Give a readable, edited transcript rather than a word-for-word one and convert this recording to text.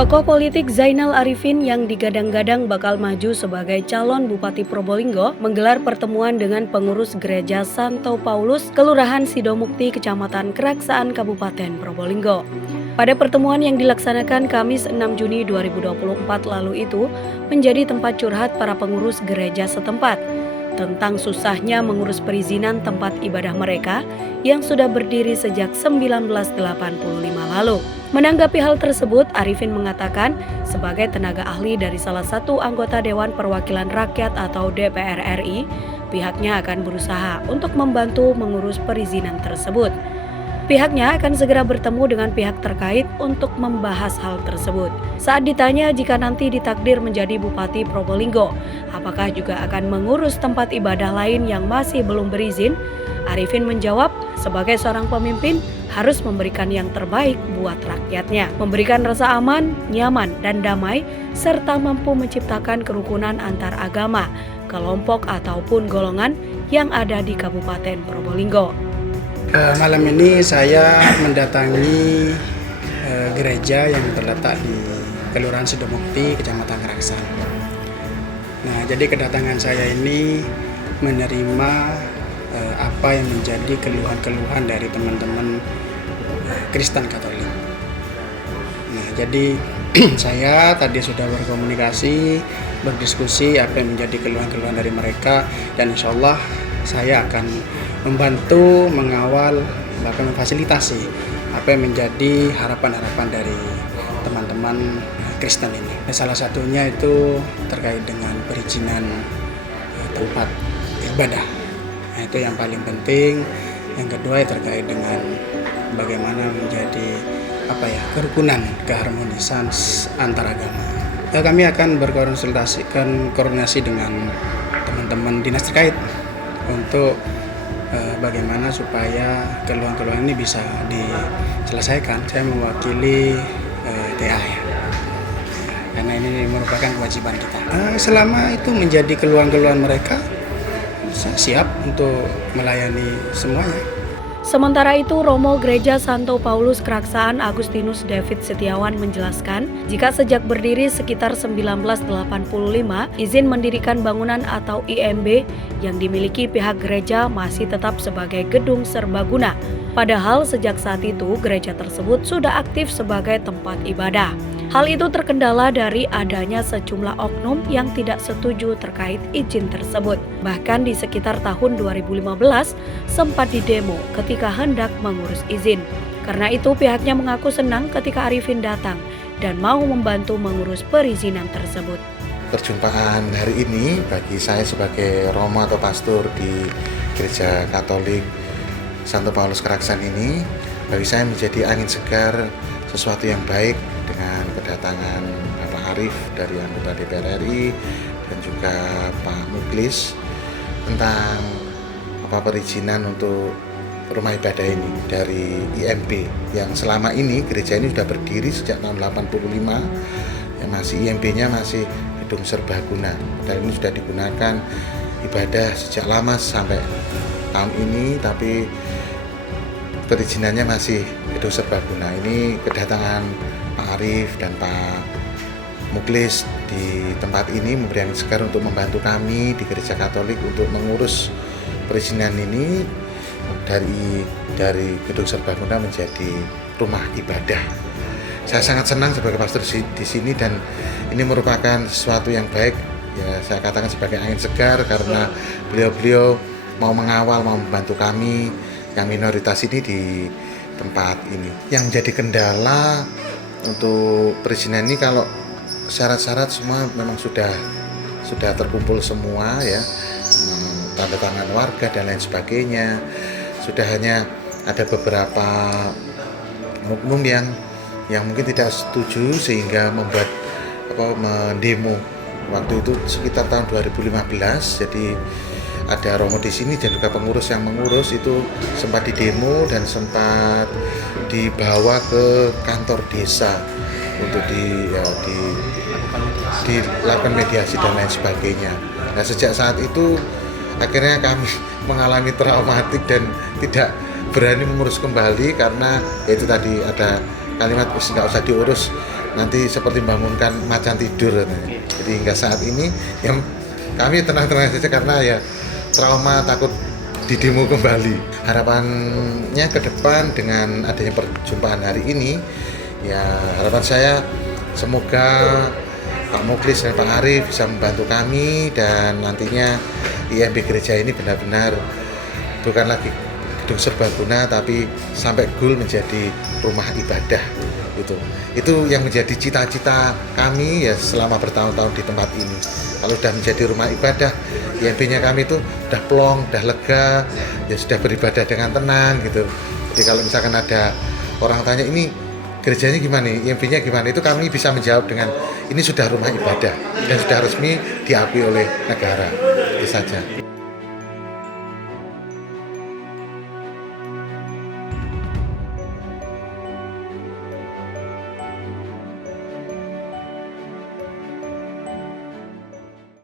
Tokoh politik Zainal Arifin yang digadang-gadang bakal maju sebagai calon Bupati Probolinggo menggelar pertemuan dengan pengurus Gereja Santo Paulus, Kelurahan Sidomukti, Kecamatan Keraksaan, Kabupaten Probolinggo. Pada pertemuan yang dilaksanakan Kamis 6 Juni 2024 lalu itu menjadi tempat curhat para pengurus gereja setempat tentang susahnya mengurus perizinan tempat ibadah mereka yang sudah berdiri sejak 1985 lalu. Menanggapi hal tersebut, Arifin mengatakan sebagai tenaga ahli dari salah satu anggota Dewan Perwakilan Rakyat atau DPR RI, pihaknya akan berusaha untuk membantu mengurus perizinan tersebut. Pihaknya akan segera bertemu dengan pihak terkait untuk membahas hal tersebut. Saat ditanya jika nanti ditakdir menjadi Bupati Probolinggo, apakah juga akan mengurus tempat ibadah lain yang masih belum berizin, Arifin menjawab, sebagai seorang pemimpin harus memberikan yang terbaik buat rakyatnya, memberikan rasa aman, nyaman, dan damai, serta mampu menciptakan kerukunan antar agama, kelompok ataupun golongan yang ada di Kabupaten Probolinggo. Malam ini saya mendatangi gereja yang terletak di Kelurahan Sidomukti, Kecamatan Keraksaan. Nah, jadi kedatangan saya ini menerima apa yang menjadi keluhan-keluhan dari teman-teman Kristen Katolik. Nah, jadi saya tadi sudah berkomunikasi, berdiskusi apa yang menjadi keluhan-keluhan dari mereka, dan insya Allah saya akan membantu, mengawal, bahkan memfasilitasi apa yang menjadi harapan-harapan dari teman-teman Kristen ini. Salah satunya itu terkait dengan perizinan tempat ibadah. Nah, itu yang paling penting. Yang kedua terkait dengan bagaimana menjadi kerukunan, keharmonisan antar agama. Kami akan koordinasi dengan teman-teman dinas terkait untuk bagaimana supaya keluhan-keluhan ini bisa diselesaikan. Saya mewakili TA ya, karena ini merupakan kewajiban kita. Selama itu menjadi keluhan-keluhan mereka, saya siap untuk melayani semuanya. Sementara itu, Romo Gereja Santo Paulus Keraksaan Agustinus David Setiawan menjelaskan, jika sejak berdiri sekitar 1985, izin mendirikan bangunan atau IMB yang dimiliki pihak gereja masih tetap sebagai gedung serbaguna. Padahal sejak saat itu, gereja tersebut sudah aktif sebagai tempat ibadah. Hal itu terkendala dari adanya sejumlah oknum yang tidak setuju terkait izin tersebut. Bahkan di sekitar tahun 2015 sempat didemo ketika hendak mengurus izin. Karena itu pihaknya mengaku senang ketika Arifin datang dan mau membantu mengurus perizinan tersebut. Perjumpaan hari ini bagi saya sebagai romo atau pastor di Gereja Katolik Santo Paulus Keraksaan ini, bagi saya menjadi angin segar, sesuatu yang baik dengan kedatangan Bapak Arif dari anggota DPR RI dan juga Pak Muklis tentang perizinan untuk rumah ibadah ini dari IMB yang selama ini gereja ini sudah berdiri sejak tahun 85, yang masih IMB-nya masih gedung serbaguna, dan ini sudah digunakan ibadah sejak lama sampai tahun ini, tapi perizinannya masih gedung serbaguna. Ini kedatangan Pak Arif dan Pak Muklis di tempat ini memberi angin segar untuk membantu kami di Gereja Katolik untuk mengurus perizinan ini dari gedung serbaguna menjadi rumah ibadah. Saya sangat senang sebagai pastor di sini, dan ini merupakan sesuatu yang baik. Ya, saya katakan sebagai angin segar karena beliau-beliau mau mengawal, mau membantu kami yang minoritas ini di tempat ini. Yang menjadi kendala untuk perizinan ini, kalau syarat-syarat semua memang sudah terkumpul semua ya, tanda tangan warga dan lain sebagainya. Sudah hanya ada beberapa oknum yang mungkin tidak setuju sehingga membuat mendemo waktu itu sekitar tahun 2015. Jadi ada romo di sini dan juga pengurus yang mengurus itu sempat didemo dan sempat dibawa ke kantor desa untuk dilakukan mediasi dan lain sebagainya. Nah, sejak saat itu akhirnya kami mengalami traumatik dan tidak berani mengurus kembali karena itu tadi ada kalimat nggak usah diurus nanti seperti membangunkan macan tidur katanya. Jadi hingga saat ini yang kami tenang-tenang saja karena ya trauma takut didemo kembali. Harapannya ke depan dengan adanya perjumpaan hari ini, ya harapan saya semoga Pak Muklis dan Pak Arif bisa membantu kami dan nantinya IMB gereja ini benar-benar bukan lagi gedung serbaguna tapi sampai goal menjadi rumah ibadah gitu. Itu yang menjadi cita-cita kami ya selama bertahun-tahun di tempat ini. Kalau sudah menjadi rumah ibadah, IMB-nya kami itu udah plong, udah lega, ya sudah beribadah dengan tenang gitu. Jadi kalau misalkan ada orang tanya ini gerejanya gimana, IMB-nya gimana, itu kami bisa menjawab dengan ini sudah rumah ibadah dan sudah resmi diakui oleh negara. Itu saja.